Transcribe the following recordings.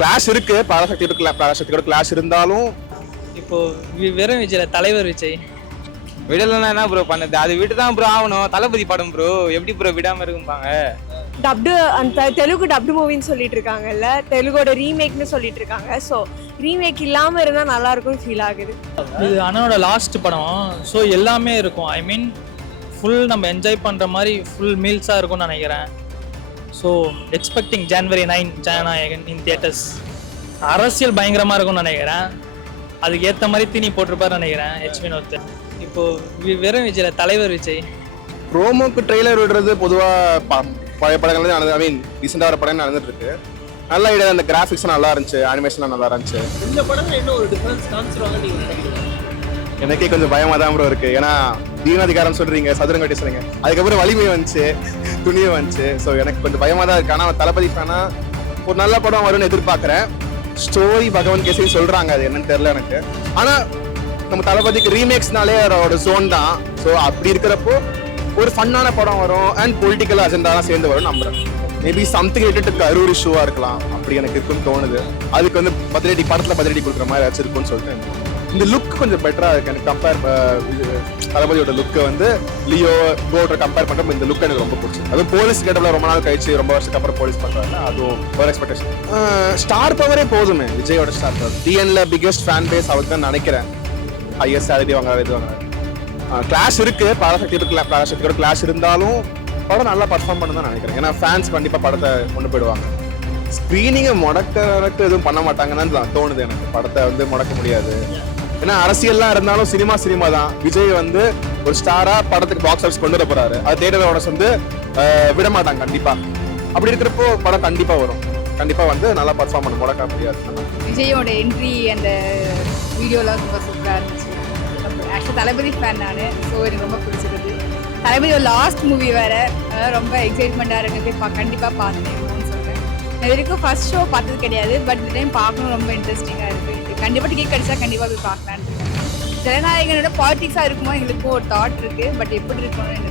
Class இருக்கு, பராசக்தியோட class இருந்தாலும் இப்போ வெறும் விஜய்ல தலைவர் விஜய் விடலன்னா என்ன ப்ரோ பண்ணுது, அது விட்டு தான் ப்ரோ ஆகணும். தளபதி படம் ப்ரோ, எப்படி ப்ரோ விடாம இருக்கும்பாங்க. டப்டு அந்த தெலுங்கு டப்டு மூவின்னு சொல்லிட்டு இருக்காங்கல்ல, தெலுங்கோட ரீமேக்னு சொல்லிட்டு இருக்காங்க. ஸோ ரீமேக் இல்லாமல் இருந்தால் நல்லா இருக்கும்னு ஃபீல் ஆகுது. இது அண்ணனோட லாஸ்ட் படம். ஸோ எல்லாமே இருக்கும். ஐ மீன் ஃபுல் நம்ம என்ஜாய் பண்ணுற மாதிரி ஃபுல் மீல்ஸாக இருக்கும்னு நினைக்கிறேன். So expecting January 9 Jana Nayagan in theatres. அரசியல் பயங்கரமாக இருக்கும்னு நினைக்கிறேன். அதுக்கு ஏற்ற மாதிரி தீனி போட்டிருப்பாரு நினைக்கிறேன் ஹெச் வினோத். இப்போது வெறும் விஜய்ல தலைவர் விஜய் ப்ரோமோக்கு ட்ரெய்லர் விடுறது பொதுவாக பழைய படங்கள் நடந்து, ஐ மீன் ரீசெண்டாக வர படம் நடந்துட்டு இருக்கு. நல்ல ஐடியா, அந்த கிராஃபிக்ஸ் நல்லா இருந்துச்சு, அனிமேஷன்லாம் நல்லா இருந்துச்சு. இந்த படத்துல என்ன ஒரு டிஃபரன்ஸ் காமிச்சிருவாங்க நீங்க நினைக்கிறீங்க? எனக்கே கொஞ்சம் பயமா தான் ப்ரோ இருக்கு. ஏன்னா தீனாதிகாரம் சொல்றீங்க, சதுரங்கட்டி சொல்றீங்க, அதுக்கப்புறம் வலிமை வந்துச்சு, துணிவு வந்துச்சு. ஸோ எனக்கு கொஞ்சம் பயமா தான் இருக்கு. ஆனால் தளபதி ஃபேனா ஒரு நல்ல படம் வரும்னு எதிர்பார்க்குறேன். ஸ்டோரி பகவான் கேசரி சொல்றாங்க, அது என்னன்னு தெரியல எனக்கு. ஆனா நம்ம தளபதிக்கு ரீமேக்ஸ்னாலே அவரோட ஜோன் தான். ஸோ அப்படி இருக்கிறப்போ ஒரு ஃபன்னான படம் வரும் அண்ட் பொலிட்டிக்கல் அஜெண்டாலாம் சேர்ந்து வரும் நம்புறேன். மேபி சம்திங் ரிலேட்டட் கரூர் இஷ்யூவா இருக்கலாம், அப்படி எனக்கு இருக்குன்னு தோணுது. அதுக்கு வந்து படத்துல பதிலடி கொடுக்குற மாதிரி ஏதாச்சும் இருக்குன்னு சொல்லிட்டு இந்த லுக் கொஞ்சம் பெட்டரா இருக்கு எனக்கு. தளபதியோட லுக்கை வந்து லியோ கோட்டை கம்பேர் பண்ணுறப்ப இந்த லுக் எனக்கு ரொம்ப பிடிச்சி. அதுவும் போலீஸ் கேட்டப்ல ரொம்ப நாள் கழிச்சு, ரொம்ப வருஷத்துக்கு அப்புறம் போலீஸ் பண்றாங்க, அதுவும் ஒரு எக்ஸ்பெக்டேஷன். ஸ்டார் பவரே போதுமே, விஜயோட ஸ்டார் பவர். டிஎன்ல பிகெஸ்ட் ஃபேன் பேஸ் அவருக்கு தான் நினைக்கிறேன். ஹையஸ்ட் சேலரி வாங்குறாரு, இது வாங்குறாரு. கிளாஸ் இருக்கு, பராசக்தியோட கிளாஸ் இருந்தாலும் படம் நல்லா பர்ஃபார்ம் பண்ண தான் நினைக்கிறேன். ஏன்னா ஃபேன்ஸ் கண்டிப்பா படத்தை கொண்டு போயிடுவாங்க. ஸ்க்ரீனிங்கை முடக்கிறதுக்கு எதுவும் பண்ண மாட்டாங்கன்னு தான் தோணுது எனக்கு. படத்தை வந்து முடக்க முடியாது. ஏன்னா அரசியல்லாம் இருந்தாலும் சினிமா தான். விஜய் வந்து ஒரு ஸ்டாரா படத்துக்கு பாக்ஸ் ஆஃபீஸ் கொண்டு வர போறாரு. அது தேட்டரோட வந்து விட மாட்டாங்க கண்டிப்பா. அப்படி இருக்கிறப்போ படம் கண்டிப்பா வரும், கண்டிப்பா வந்து நல்லா பர்ஃபார்ம் பண்ண, முடக்க முடியாது. விஜயோட என்ட்ரி அந்த வீடியோலாம் ரொம்ப சூப்பராக இருந்துச்சு. ஆக்சுவலாக தளபதி ஃபேன் நான், ஸோ எனக்கு ரொம்ப பிடிச்சிருது. தளபதியோட லாஸ்ட் மூவி வேறு, அதனால் ரொம்ப எக்ஸைட்மெண்ட்டாக இருக்குது. கண்டிப்பாக பார்த்துன்னு சொல்கிறேன். இது வரைக்கும் ஃபர்ஸ்ட் ஷோ பார்த்தது கிடையாது, பட் இந்த டைம் பார்க்கணும், ரொம்ப இன்ட்ரெஸ்டிங்காக இருக்குது. கண்டிப்பாக டிக்கெட் கிடைச்சா கண்டிப்பாக போய் பார்க்கலான்னு இருக்கேன். ஜனநாயகனோட பாலிட்டிக்ஸாக இருக்குமோ எங்களுக்கும் ஒரு தாட் இருக்குது, பட் எப்படி இருக்கணும்னு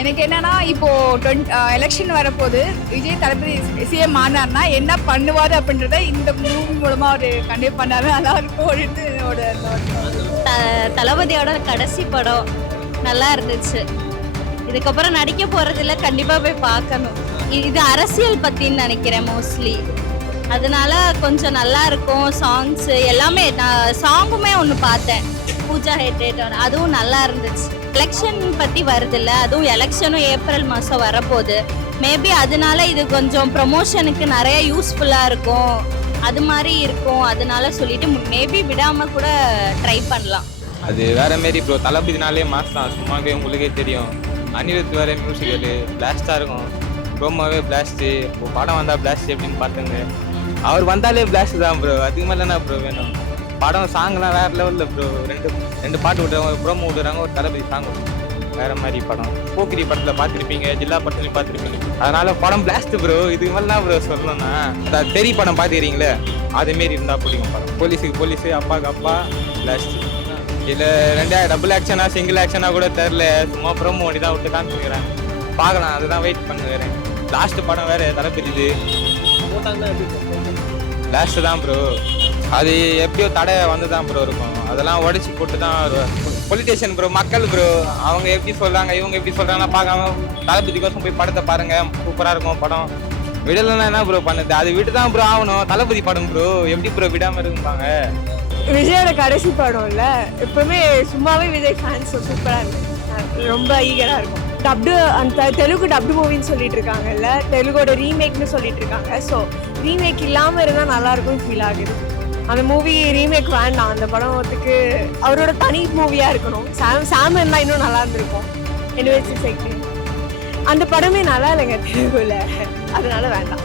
எனக்கு என்னன்னா, இப்போது எலெக்ஷன் வரப்போது விஜய் தளபதி சிஎம் ஆனார்னா என்ன பண்ணுவார் அப்படின்றத இந்த மூவி மூலமாக அவர் கண்டிப்பாக பண்ணாரு, நல்லா இருக்கும் அப்படின்னு என்னோட. தளபதியோட கடைசி படம் நல்லா இருந்துச்சு. இதுக்கப்புறம் நடிக்க போறதில்ல, கண்டிப்பா போய் பார்க்கணும். இது அரசியல் பத்தின்னு நினைக்கிறேன் மோஸ்ட்லி, அதனால கொஞ்சம் நல்லா இருக்கும். சாங்ஸ் எல்லாமே, நான் சாங்குமே ஒன்று பார்த்தேன், பூஜா ஹெட், அதுவும் நல்லா இருந்துச்சு. எலெக்ஷன் பத்தி வருது இல்லை, அதுவும் எலெக்ஷனும் ஏப்ரல் மாதம் வரப்போகுது. மேபி அதனால இது கொஞ்சம் ப்ரமோஷனுக்கு நிறைய யூஸ்ஃபுல்லாக இருக்கும், அது மாதிரி இருக்கும். அதனால சொல்லிட்டு மேபி விடாம கூட ட்ரை பண்ணலாம். அது வேற மாரி ப்ரோ. தளபதினாலே மாஸ் தான், சும்மாவே உங்களுக்கே தெரியும். அனிருத் வேற மியூசிக்கல் பிளாஸ்டாக இருக்கும், ப்ரோமோவே பிளாஸ்ட்டு. இப்போ படம் வந்தால் பிளாஸ்ட் எப்படின்னு பார்த்துங்க. அவர் வந்தாலே பிளாஸ்ட் தான் ப்ரோ, அதுக்கு மேலே என்ன ப்ரோ வேணும். படம் சாங்லாம் வேறு லெவலில் ப்ரோ. ரெண்டு பாட்டு விட்டுறாங்க, ப்ரோமோ விட்டுறாங்க, ஒரு தளபதி சாங் வேறு மாதிரி படம். போக்கிரி படத்தில் பார்த்துருப்பீங்க, ஜில்லா படத்துலையும் பார்த்துருப்பீங்க. அதனால படம் பிளாஸ்ட் ப்ரோ. இதுக்கு மேலே தான் ப்ரோ சொல்லணும்னா, அதான் தெரிய படம் பார்த்துக்கிறீங்களே, அதேமாரி இருந்தால் பிடிக்கும் படம். போலீஸுக்கு போலீஸு, அப்பாவுக்கு அப்பா, பிளாஸ்ட். இதில் ரெண்டே டபுள் ஆக்ஷனா சிங்கிள் ஆக்ஷனா கூட தெரில, சும்மா ப்ரோமோ ஒண்டி தான் விட்டு காமிச்சுக்கிறேன். பார்க்கலாம், அதுதான் வெயிட் பண்ணுறேன். லாஸ்ட் படம் வேறு தலைப்பிரிது லாஸ்ட்டு தான் ப்ரோ. அது எப்படியோ தடை வந்து தான் ப்ரோ இருக்கும், அதெல்லாம் உடச்சி போட்டு தான் பொலிட்டிஷியன் ப்ரோ, மக்கள் ப்ரோ. அவங்க எப்படி சொல்கிறாங்க, இவங்க எப்படி சொல்கிறாங்கன்னா பார்க்காம தளபதிக்கோசம் போய் படத்தை பாருங்கள், சூப்பராக இருக்கும் படம். விடலைன்னா என்ன ப்ரோ பண்ணுது, அது விட்டு தான் ப்ரோ ஆகணும். தளபதி படம் ப்ரோ, எப்படி ப்ரோ விடாமல் இருக்கும்பாங்க. விஜயோட கடைசி படம் இல்லை, எப்பவுமே சும்மாவே விஜய் ஃபேன்ஸ் சூப்பராக இருக்கு, ரொம்ப ஈகராக இருக்கும். டப்டு அந்த தெலுங்கு டப்டு மூவின்னு சொல்லிட்டு இருக்காங்கல்ல, தெலுங்கோட ரீமேக்னு சொல்லிட்டு இருக்காங்க. ஸோ ரீமேக் இல்லாமல் இருந்தால் நல்லா இருக்கும்னு ஃபீல் ஆகுது. அந்த மூவி ரீமேக் வேண்டாம், அந்த படத்துக்கு அவரோட தனி மூவியாக இருக்கணும். சாம் இருந்தால் இன்னும் நல்லா இருந்திருக்கும். எனிவேஸ் அந்த படமே நல்லா இல்லைங்க தெலுங்குல, அதனால வேண்டாம்.